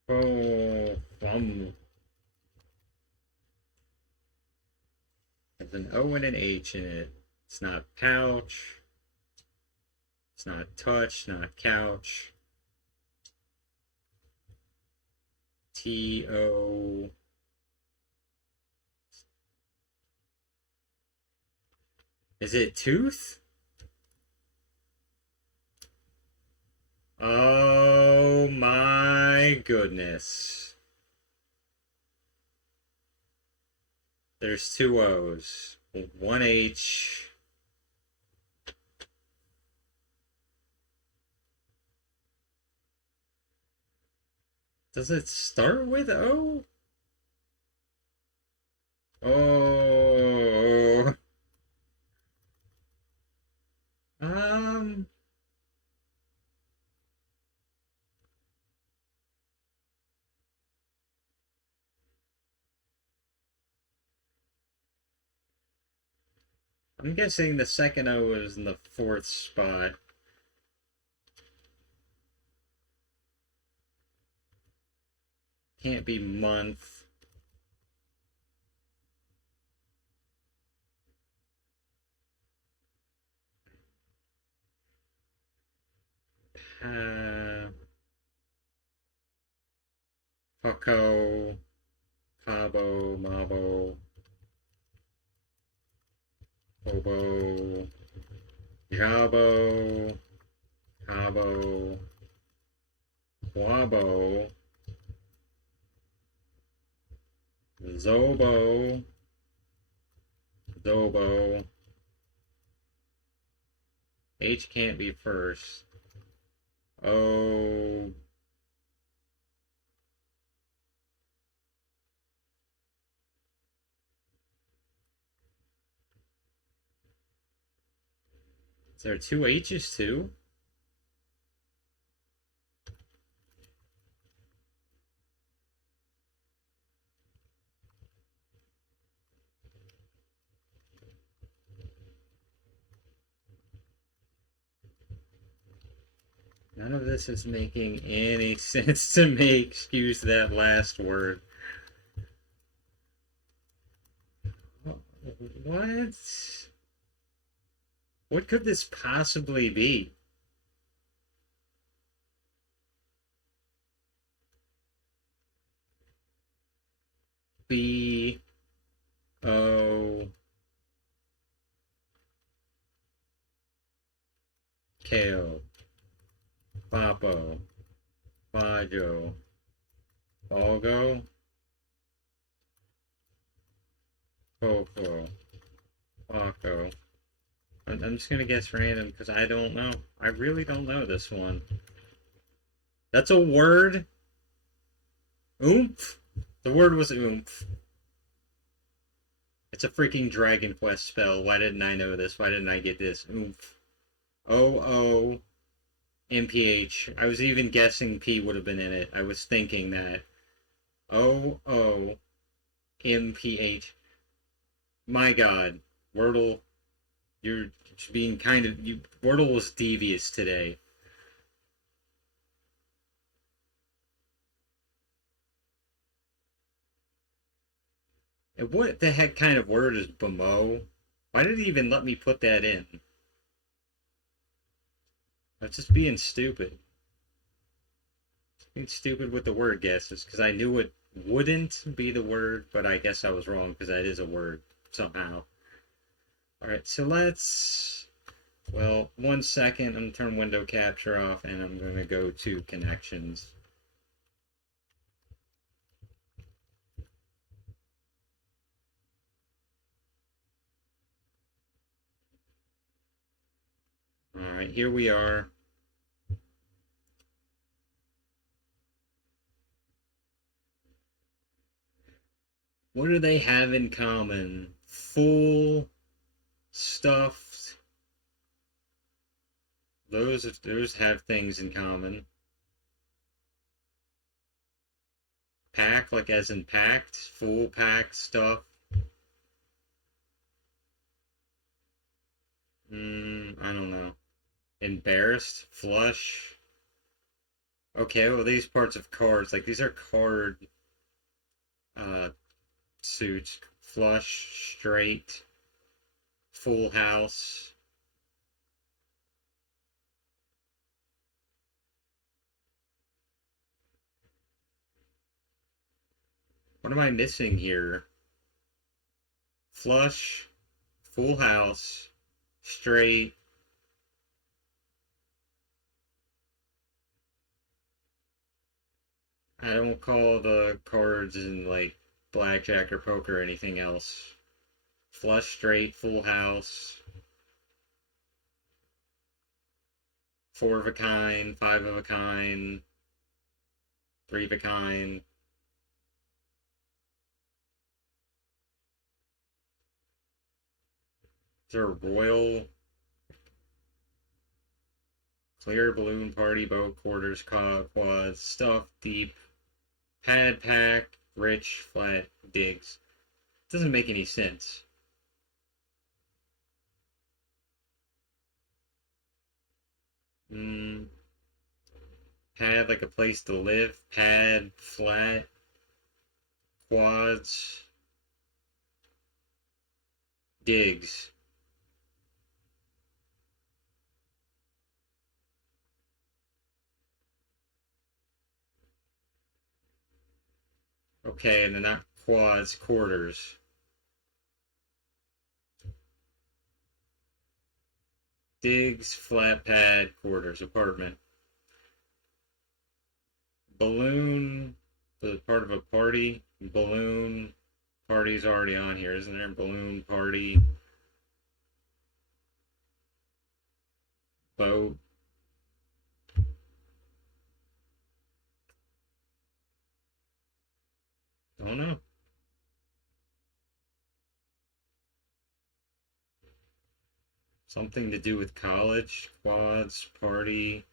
Oh, There's an O and an H in it. It's not pouch. It's not touch, not couch. T-O. Is it tooth? Oh my goodness. There's 2 O's. 1 H. Does it start with O? Oh. I'm guessing the second O is in the 4th spot. Can't be month. Paco. Cabo. Mabo. Hobo. Jabo. Cabo. Quabo. Zobo. Zobo. H can't be first. O. Is there two H's too? None of this is making any sense to me. Excuse that last word. What? What could this possibly be? B O Kale Papo Bajo Balgo Fofo Paco. I'm just gonna guess random because I don't know. I really don't know this one. That's a word? Oomph? The word was oomph. It's a freaking Dragon Quest spell. Why didn't I know this? Why didn't I get this? Oomph. O-O-M-P-H. I was even guessing P would have been in it. I was thinking that. O-O-M-P-H. My god. Wordle, you're being kind of... Wordle was devious today. And what the heck kind of word is Bamo? Why did it even let me put that in? I was just being stupid. Being stupid with the word guesses, because I knew it wouldn't be the word, but I guess I was wrong, because that is a word, somehow. Alright, so let's... Well, 1 second, I'm going to turn window capture off, and I'm going to go to connections. Alright, here we are. What do they have in common? Full, stuffed. Those have things in common. Pack, like as in packed, full packed stuff. I don't know. Embarrassed, flush. Okay, well these parts of cards, like these are card suits. Flush, straight, full house. What am I missing here? Flush, full house, straight. I don't call the cards in like blackjack or poker or anything else. Flush, straight, full house. 4 of a kind, 5 of a kind, 3 of a kind. Is there a royal? Clear, balloon, party, boat, quarters, quads, stuff, deep, pad, pack, rich, flat, digs. Doesn't make any sense. Pad, like a place to live. Pad, flat, quads, digs. Okay, and they're not quads, quarters. Digs, flat pad, quarters, apartment. Balloon, the part of a party. Balloon, party's already on here, isn't there? Balloon, party. Boat. Don't know. Something to do with college, quads, party,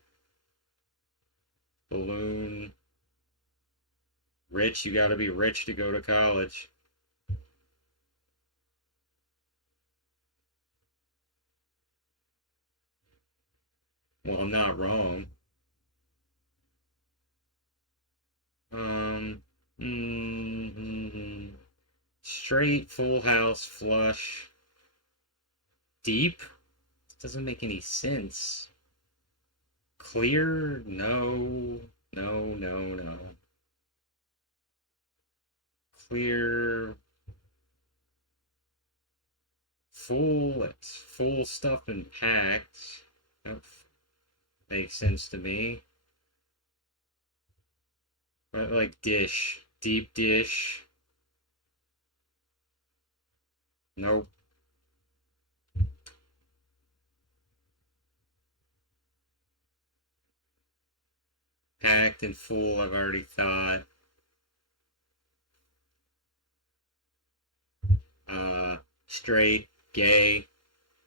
balloon. Rich, you gotta be rich to go to college. Well, I'm not wrong. Um, mm, straight, full house, flush, deep? This doesn't make any sense. Clear? No, no, no, no. Clear, full, it's full stuff and packed. That makes sense to me. Like dish, deep dish. Nope. Packed and full, I've already thought. Straight, gay,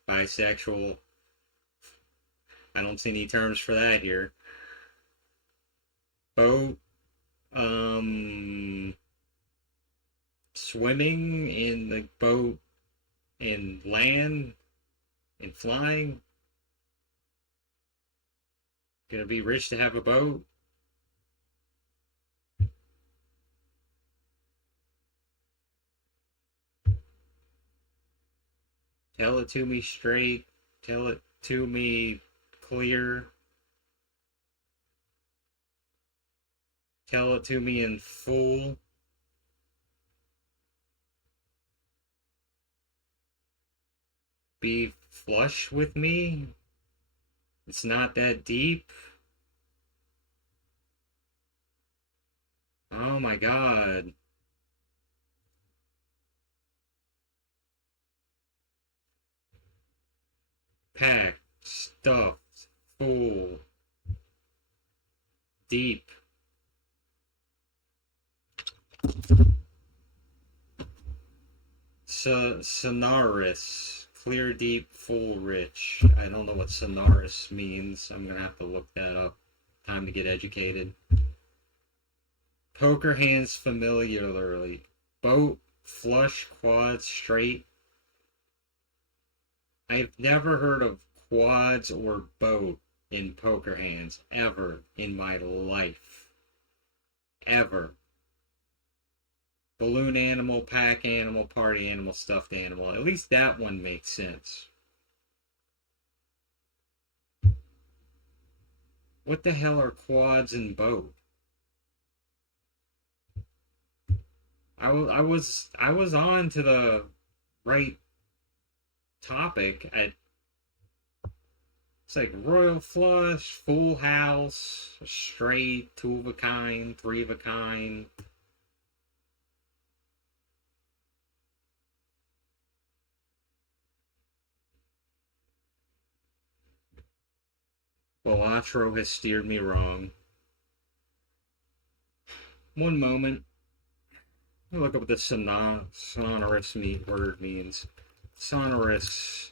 bisexual. I don't see any terms for that here. Boat, swimming in the boat and land and flying. Gonna be rich to have a boat. Tell it to me straight. Tell it to me clear. Tell it to me in full. Be flush with me. It's not that deep. Oh my god. Packed, stuffed, full, deep. Sonorous. Clear, deep, full, rich. I don't know what sonorous means. I'm gonna have to look that up. Time to get educated. Poker hands familiarly. Boat, flush, quads, straight. I've never heard of quads or boat in poker hands ever in my life. Ever. Balloon animal, pack animal, party animal, stuffed animal. At least that one makes sense. What the hell are quads and boat? I was on to the right topic. It's like royal flush, full house, straight, two of a kind, three of a kind. Belatro has steered me wrong. One moment. I'll look up what the sonorous word means. Sonorous.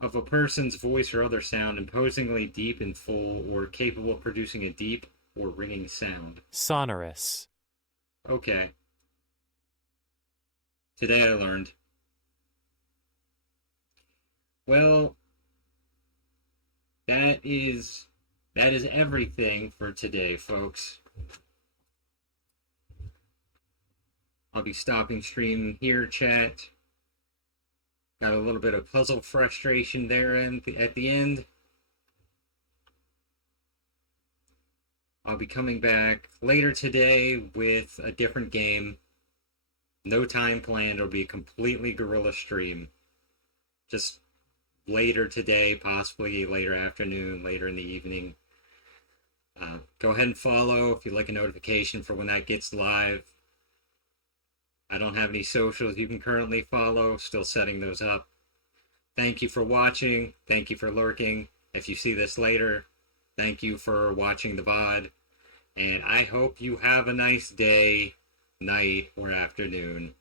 Of a person's voice or other sound, imposingly deep and full, or capable of producing a deep or ringing sound. Sonorous. Okay. Today I learned. Well, that is everything for today, folks. I'll be stopping stream here, chat. Got a little bit of puzzle frustration there at the end. I'll be coming back later today with a different game. No time planned. It'll be a completely guerrilla stream. Just later today, possibly later afternoon, later in the evening. Go ahead and follow if you'd like a notification for when that gets live. I don't have any socials you can currently follow, still setting those up. Thank you for watching. Thank you for lurking. If you see this later, thank you for watching the VOD. And I hope you have a nice day, night, or afternoon.